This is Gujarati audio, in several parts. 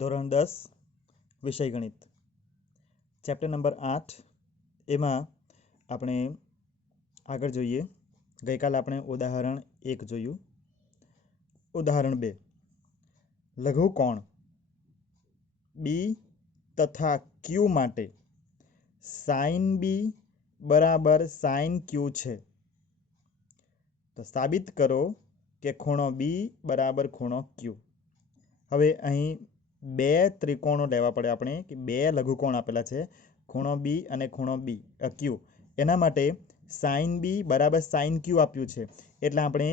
ધોરણ 10 વિષય ગણિત ચેપ્ટર નંબર 8 એમાં આપણે આગળ જોઈએ. ગઈકાલે આપણે ઉદાહરણ 1 જોયું. ઉદાહરણ 2 લઘુકોણ બી તથા ક્યુ માટે સાઇન બી બરાબર સાઇન ક્યુ છે. તો સાબિત કરો કે ખૂણો બી બરાબર ખૂણો ક્યુ. હવે અહીં બે ત્રિકોણો લેવા પડે આપણે કે બે લઘુકોણ આપેલા છે, ખૂણો બી અને ખૂણો ક્યુ. એના માટે સાઇન બી બરાબર સાઇન ક્યુ આપ્યું છે, એટલે આપણે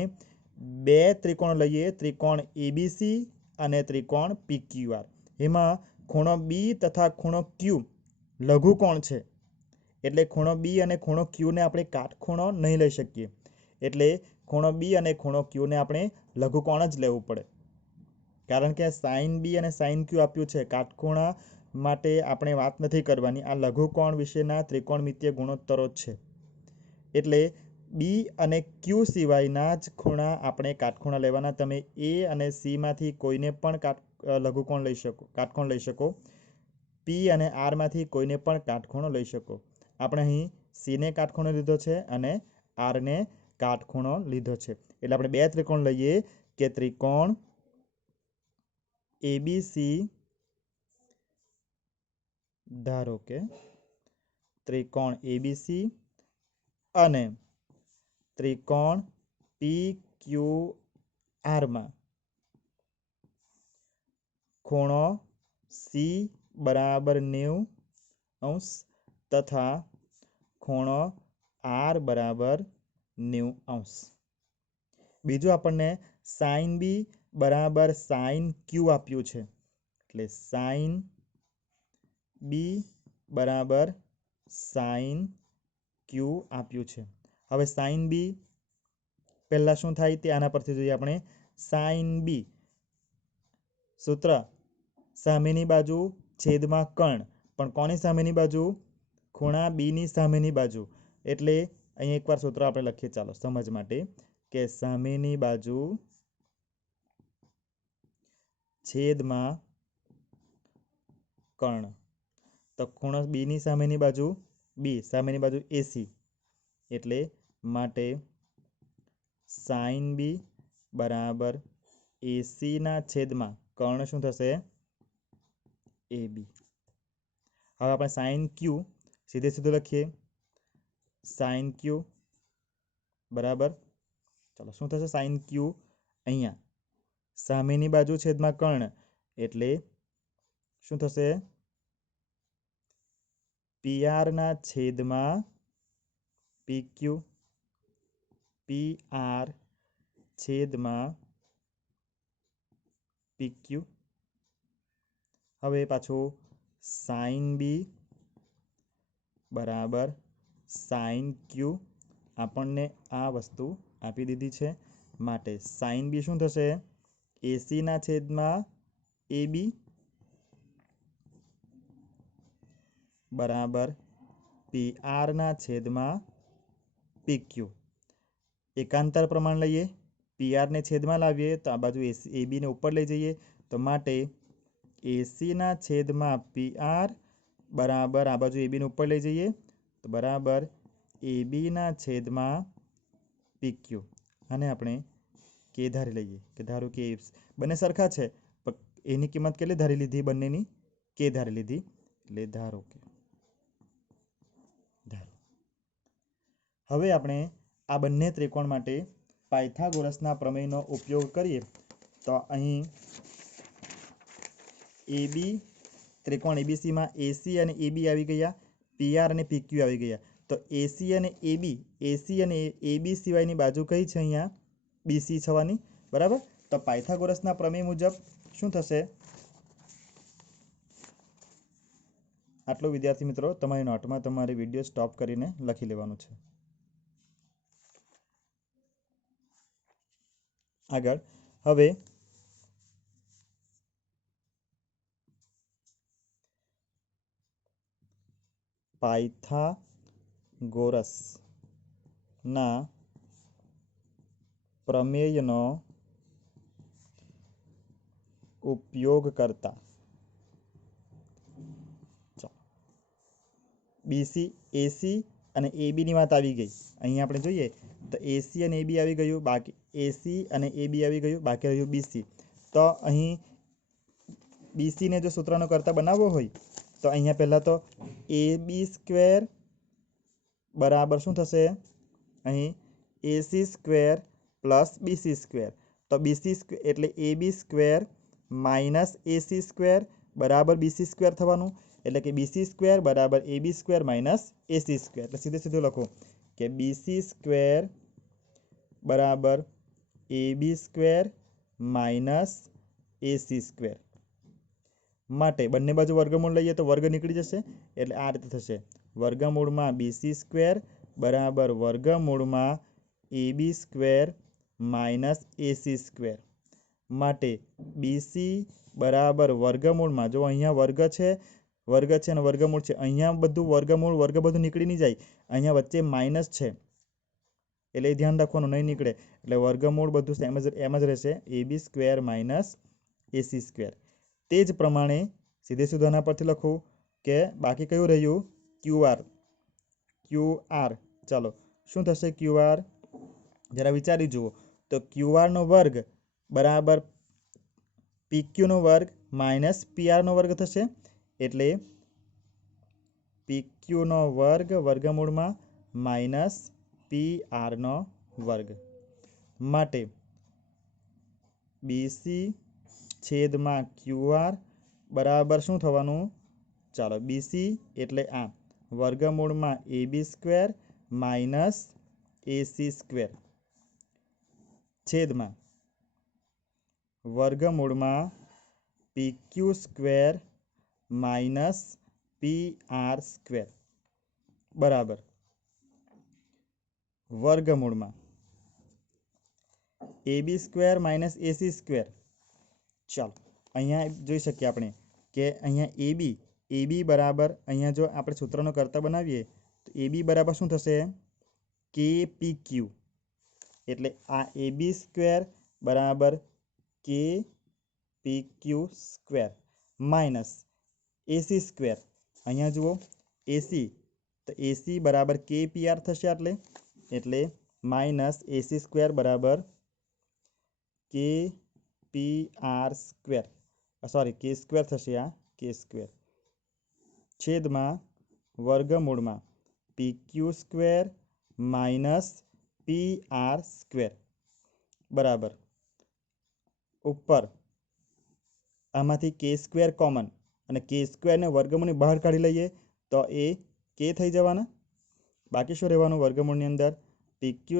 બે ત્રિકોણ લઈએ, ત્રિકોણ એબીસી અને ત્રિકોણ પીક્યુઆર. એમાં ખૂણો બી તથા ખૂણો ક્યુ લઘુકોણ છે, એટલે ખૂણો બી અને ખૂણો ક્યુને આપણે કાટખૂણો નહીં લઈ શકીએ, એટલે ખૂણો બી અને ખૂણો ક્યુને આપણે લઘુકોણ જ લેવું પડે. કારણ કે સાઇન બી અને સાઇન ક્યુ આપ્યું છે, કાટખૂણા માટે આપણે વાત નથી કરવાની, આ લઘુકોણ વિશેના ત્રિકોણમિતીય ગુણોત્તરો છે. એટલે બી અને ક્યુ સિવાયના જ ખૂણા આપણે કાટખૂણા લેવાના. તમે એ અને સીમાંથી કોઈને પણ લઘુકોણ લઈ શકો, કાટખૂણ લઈ શકો. પી અને આરમાંથી કોઈને પણ કાટખૂણો લઈ શકો. આપણે અહીં સીને કાટખૂણો લીધો છે અને આરને કાટખૂણો લીધો છે, એટલે આપણે બે ત્રિકોણ લઈએ કે ત્રિકોણ એબીસી, ધારો કે ત્રિકોણ એબીસી અને ત્રિકોણ પી ક્યુ આરમાં ખૂણો સી બરાબર 90° તથા ખૂણો આર બરાબર 90°. બીજું આપણને સાઇન બી બરાબર સાઇન ક્યુ આપ્યું છે, એટલે સાઇન બી બરાબર સાઇન ક્યુ આપ્યું છે. હવે સાઇન બી પહેલાં શું થાય તે આના પરથી જોઈએ આપણે. સાઇન બી સૂત્ર સામેની બાજુ છેદમાં કર્ણ, પણ કોની સામેની બાજુ? ખૂણા બીની સામેની બાજુ. એટલે અહીં એકવાર સૂત્ર આપણે લખીએ, ચાલો સમજ માટે, કે સામેની બાજુ છેદમાં કર્ણ. તો ખૂણો બીની સામેની બાજુ બી, સામેની બાજુ એસી, એટલે માટે સાઇન બી બરાબર એસીના છેદમાં કર્ણ શું થશે? એબી. હવે આપણે સાઇન ક્યુ સીધે સીધું લખીએ, સાઇન ક્યુ બરાબર, ચાલો શું થશે? સાઇન ક્યુ અહીંયા સામેની બાજુ છેદમાં કર્ણ, એટલે શું થશે? પીઆરના છેદમાં પીક્યુ, પીઆર છેદમાં પીક્યુ. હવે પાછું સાઇન બી બરાબર સાઇન ક્યુ, આપણને આ વસ્તુ આપી દીધી છે, માટે સાઇન બી શું થશે? એસીના છેદમાં એબી બરાબર પીઆરના છેદમાં પીક્યુ. એકાંતર પ્રમાણ લઈએ, પીઆરને છેદમાં લાવીએ તો આ બાજુ એબીને ઉપર લઈ જઈએ, તો માટે એસીના છેદમાં પીઆર બરાબર આ બાજુ એબીને ઉપર લઈ જઈએ તો બરાબર એબીના છેદમાં પીક્યુ. અને આપણે કે ધારી લઈએ, કે ધારો કે બંને સરખા છે, પણ એની કિંમત કેટલી ધારી લીધી? બંનેની કે ધારી લીધી, એટલે ધારો કે. હવે આપણે આ બંને ત્રિકોણ માટે પાયથાગોરસના પ્રમેયનો ઉપયોગ કરીએ તો અહીં એબી, ત્રિકોણ એબીસીમાં એસી અને એબી આવી ગયા, પીઆર અને પીક્યુ આવી ગયા. તો એસી અને એબી સિવાયની બાજુ કઈ છે? અહીંયા બીસી થવાની, બરાબર. તો પાયથાગોરસના પ્રમેય મુજબ શું થશે? આટલું વિદ્યાર્થી મિત્રો તમારી નોટમાં તમારે વિડીયો સ્ટોપ કરીને લખી લેવાનું છે. આગળ હવે પાયથાગોરસના પ્રમેયનો ઉપયોગ કરતા BC AC અને AB ની વાત આવી ગઈ। અહીં આપણે જોઈએ તો AC અને AB આવી ગયું, બાકી AC અને AB આવી ગયું, બાકી રહ્યું BC। તો અહીં BC ને જો સૂત્રનો કરતા બનાવવો હોય તો અહીંયા પહેલાં તો AB² બરાબર શું થશે? અહીં AC² પ્લસ BC²। તો BC² એટલે AB² માઇનસ AC² બરાબર BC² થવાનું, એટલે કે BC² બરાબર AB² માઇનસ AC²। એટલે સીધે સીધું લખો કે BC² બરાબર AB² માઇનસ AC²। માટે બંને બાજુ વર્ગમૂળ લઈએ તો વર્ગ નીકળી જશે, એટલે આ રીતે થશે વર્ગમૂળમાં BC² બરાબર વર્ગમૂળમાં AB² માઇનસ AC²। માટે BC બરાબર વર્ગમૂળમાં, જો અહીંયા વર્ગ છે અને વર્ગમૂળ છે, અહીંયા બધું વર્ગમૂળ વર્ગ બધું નીકળી નહીં જાય, અહીંયા વચ્ચે માઇનસ છે એટલે એ ધ્યાન રાખવાનું, નહીં નીકળે, એટલે વર્ગમૂળ બધું એમ જ રહેશે AB² માઇનસ AC²। તે જ પ્રમાણે સીધે સીધું આના પરથી લખું કે બાકી કયું રહ્યું? QR। ચાલો શું થશે QR? જરા વિચારી જુઓ તો QR નો વર્ગ બરાબર PQ નો વર્ગ માઇનસ PR નો વર્ગ થશે, એટલે PQ નો વર્ગ વર્ગમૂળમાં માઇનસ PR નો વર્ગ। માટે BC છેદમાં QR બરાબર શું થવાનું? ચાલો BC એટલે આ વર્ગમૂળમાં AB² માઇનસ AC² છેદમાં વર્ગમૂળમાં PQ² માઇનસ PR² બરાબર વર્ગમૂળમાં AB² માઇનસ AC²। ચાલો અહીંયા જોઈ શકીએ આપણે કે અહીંયા AB બરાબર, અહીંયા જો આપણે સૂત્રનો કરતા બનાવીએ તો AB બરાબર શું થશે? KPQ। એટલે આ AB² બરાબર KPQ² માઇનસ AC², અહીંયા જુઓ AC તો AC બરાબર KPR થશે, એટલે માઇનસ AC² બરાબર KPR², સોરી K² થશે, આ K² છેદમાં વર્ગમૂળમાં PQ² માઇનસ PR² બરાબર ઉપર આમાંથી K² કોમન, અને K² ને વર્ગમૂળની બહાર કાઢી લઈએ તો એ K થઈ જવાના, બાકી શું રહેવાનું વર્ગમૂળની અંદર? PQ²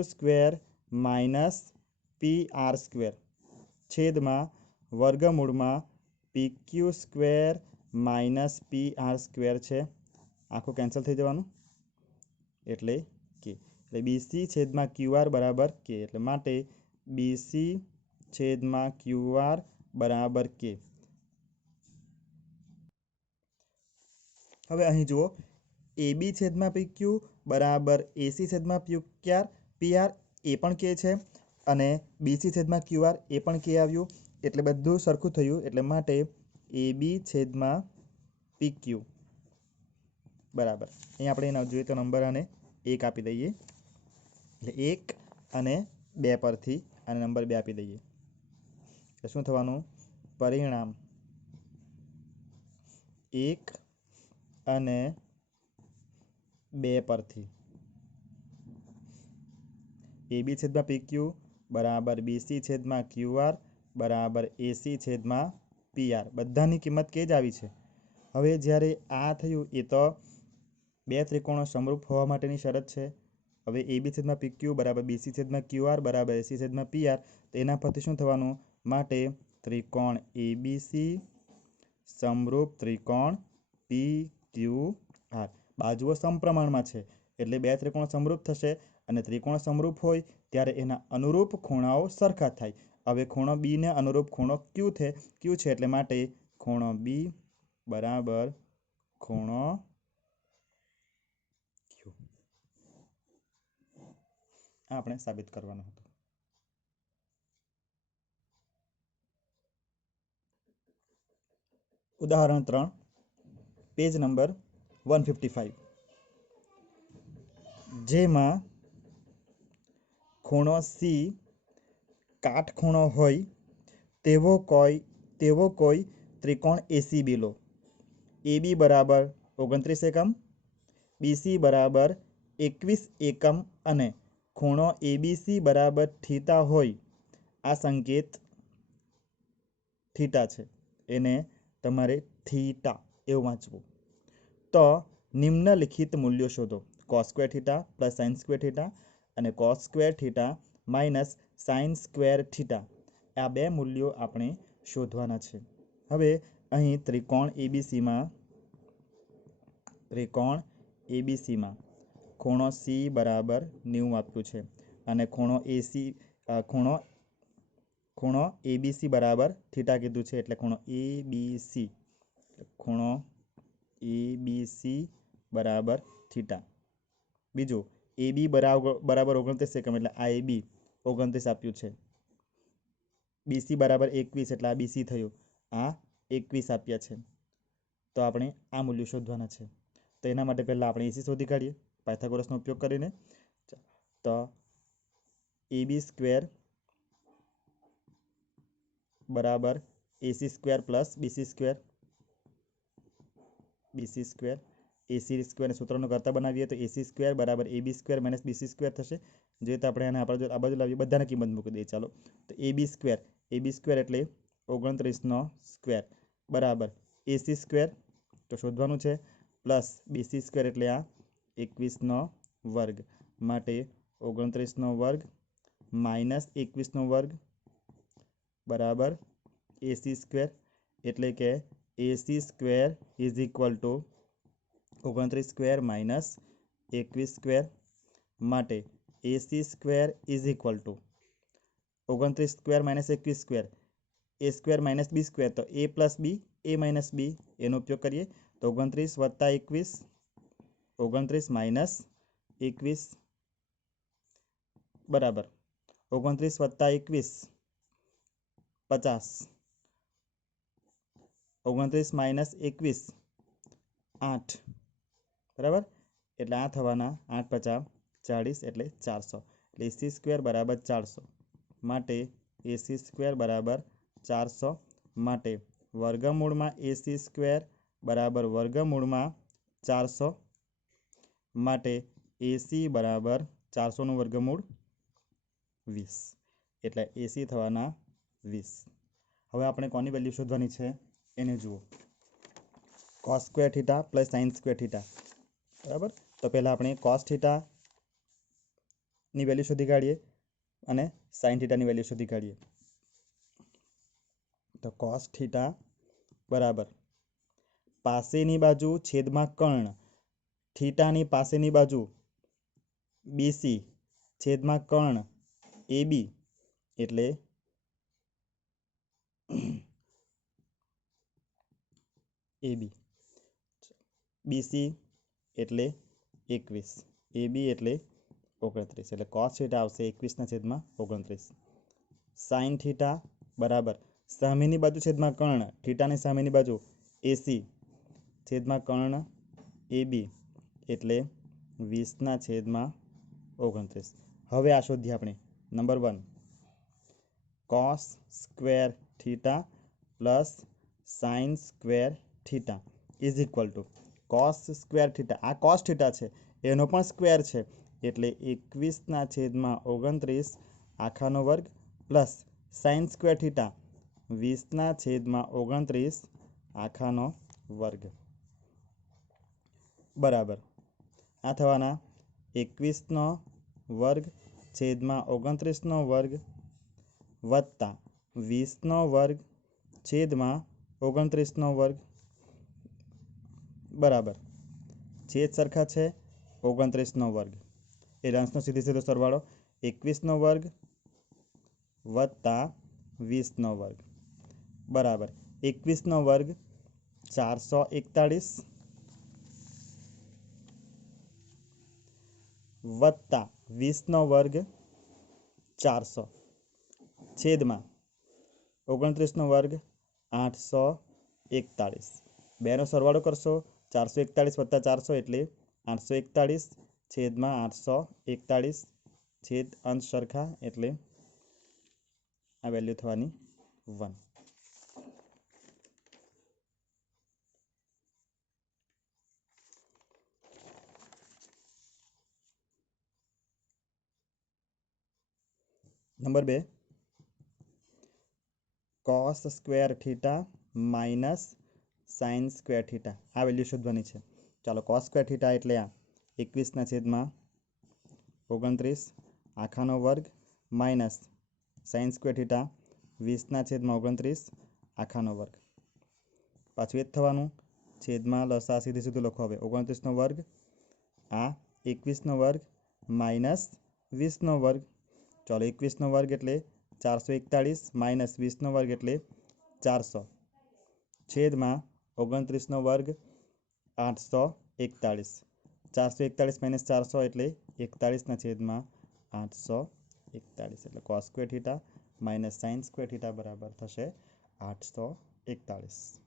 માઇનસ PR² છેદમાં વર્ગમૂળમાં PQ² માઇનસ PR² છે, આખું કેન્સલ થઈ જવાનું, એટલે K। એટલે BC છેદમાં QR બરાબર K, એટલે માટે BC છેદમાં QR બરાબર K। હવે અહીં જુઓ AB છેદમાં PQ બરાબર AC છેદમાં PR એ પણ K છે, અને BC છેદમાં QR એ પણ K આવ્યું, એટલે બધું સરખું થયું, એટલે માટે AB છેદમાં PQ બરાબર, અહીં આપણે જોઈએ તો નંબર અને 1 આપી દઈએ, એટલે 1 અને 2 પરથી અને નંબર 2 આપી દઈએ, એટલે શું થવાનું? પરિણામ 1 અને 2 પરથી AB છેદમાં PQ બરાબર BC છેદમાં QR બરાબર AC છેદમાં PR, બધાની કિંમત કે જ આવી છે। હવે જ્યારે આ થયું એ તો બે ત્રિકોણો સમરૂપ હોવા માટેની શરત છે। હવે AB છેદમાં PQ બરાબર BC છેદમાં QR બરાબર AC છેદમાં PR, તો એના પરથી શું થવાનું? માટે ત્રિકોણ ABC સમરૂપ ત્રિકોણ PQR, બાજુઓ સમપ્રમાણમાં છે એટલે બે ત્રિકોણ સમરૂપ થશે, અને ત્રિકોણ સમરૂપ હોય ત્યારે એના અનુરૂપ ખૂણાઓ સરખા થાય। હવે ખૂણો B ને અનુરૂપ ખૂણો Q છે, એટલે માટે ખૂણો B બરાબર ખૂણો Q, આપણે સાબિત કરવાનું હતું। ઉદાહરણ 3 પેજ નંબર 155। જેમાં ખૂણો સી કાટખૂણો હોય તેવો કોઈ ત્રિકોણ એસીબી લો. AB બરાબર 29 એકમ, BC બરાબર 21 એકમ અને ખૂણો ABC બરાબર થીટા હોય. આ સંકેત થીટા છે, એને તમારે થીટા એવું વાંચવું. તો નિમ્નલિખિત મૂલ્યો શોધો. cos square theta plus sine square theta અને cos square theta minus sine square theta. આ બે મૂલ્યો આપણે શોધવાના છે. હવે અહીં ત્રિકોણ એબીસીમાં ખૂણો સી બરાબર 90 આપ્યું છે અને ખૂણો એબીસી બરાબર થીટા કીધું છે, એટલે ખૂણો એબીસી બરાબર થીટા. બીજું AB બરાબર 29 એકમ એટલે આ AB 29 આપ્યું છે. BC બરાબર 21 એટલે આ BC થયું, આ 21 આપ્યા છે. તો આપણે આ મૂલ્ય શોધવાના છે. તો એના માટે પહેલાં આપણે AC શોધી કાઢીએ પાયથાગોરસનો ઉપયોગ કરીને. તો AB સ્ક્વેર બરાબર AC square plus BC square. AC સ્ક્વેરને સૂત્રનો કરતા બનાવીએ તો AC સ્ક્વેર બરાબર AB square minus BC square થશે. જે તો આપણે આ બાજુ લાવીએ, બધાને કિંમત મૂકી દઈએ. ચાલો, તો AB સ્ક્વેર એટલે 29નો સ્ક્વેર બરાબર AC સ્ક્વેર તો શોધવાનું છે, પ્લસ BC સ્ક્વેર એટલે આ 21નો વર્ગ માટે 29નો વર્ગ માઇનસ 21નો વર્ગ બરાબર AC સ્ક્વેર, એટલે કે AC square is equal to 29 square minus 21 square માટે AC square is equal to 29 square minus 21 square, A square minus B square, તો A plus B, A minus B એનો ઉપયોગ કરીએ તો 29 વત્તા 21, 29 માઇનસ 21 બરાબર 29 વત્તા 21 50, 29 માઇનસ 21 8 બરાબર, એટલે આ થવાના 8 50 40 એટલે 400. એટલે AC સ્ક્વેર બરાબર 400 માટે AC સ્ક્વેર બરાબર 400 માટે વર્ગમૂળમાં AC સ્ક્વેર બરાબર વર્ગમૂળમાં 400 માટે AC બરાબર 400નું વર્ગમૂળ 20, એટલે AC થવાના 20. હવે આપણે કોની વેલ્યુ શોધવાની છે એને જુઓ. cos square theta plus sine square theta બરાબર. તો પહેલાં આપણે cos થીટાની વેલ્યુ શોધી કાઢીએ અને સાઇન થીટાની વેલ્યુ શોધી કાઢીએ. તો cos થીટા બરાબર પાસેની બાજુ છેદમાં કર્ણ, થીટાની પાસેની બાજુ BC છેદમાં કર્ણ AB એટલે AB, BC એટલે 21, AB એટલે 29, એટલે cos થીટા આવશે 21 છેદમાં 29. સાઇન થીટા બરાબર સામેની બાજુ છેદમાં કર્ણ, થીટાની સામેની બાજુ AC છેદમાં કર્ણ AB એટલે 20 છેદમાં 29. હવે આ શોધીએ આપણે. Number 1 cos square theta plus sine square theta is equal to cos square theta, આ cos થીટા છે એનો પણ સ્ક્વેર છે એટલે 21 છેદમાં 29 આખાનો વર્ગ પ્લસ સાઇન સ્ક્વેર થીટા 20 છેદમાં 29 આખાનો વર્ગ બરાબર આ થવાના 21નો વર્ગ છેદમાં 29નો વર્ગ વત્તા 20નો વર્ગ છેદમાં 29નો વર્ગ બરાબર છેદ સરખા છે 29નો વર્ગ, એટલે અંશનો સીધો સરવાળો 21નો વર્ગ વત્તા 20નો વર્ગ બરાબર 21નો વર્ગ 441 વત્તા 20નો વર્ગ 400 છેદમાં 29નો વર્ગ 841. બેનો સરવાળો કરશો 441 વત્તા 400 એટલે 841 છેદમાં 841 છેદ અંશ સરખા એટલે આ વેલ્યુ થવાની 1. Number 2 cos square theta minus sine square theta આ વેલ્યુ શોધવાની છે. ચાલો cos સ્ક્વેર થીટા એટલે આ 21/29 આખાનો વર્ગ માઇનસ સાઇન સ્ક્વેર થીટા 20/29 આખાનો વર્ગ. પાછું એ જ થવાનું, છેદમાં લસા સીધું સીધું લખો. હવે 29નો વર્ગ આ 21નો વર્ગ માઇનસ 20નો વર્ગ. ચાલો 21નો વર્ગ એટલે 441 માઇનસ 20નો વર્ગ એટલે 400 છેદમાં 29નો વર્ગ 841. 441 માઇનસ 400 એટલે 41/841 એટલે cos square theta minus sine square theta બરાબર થશે 841.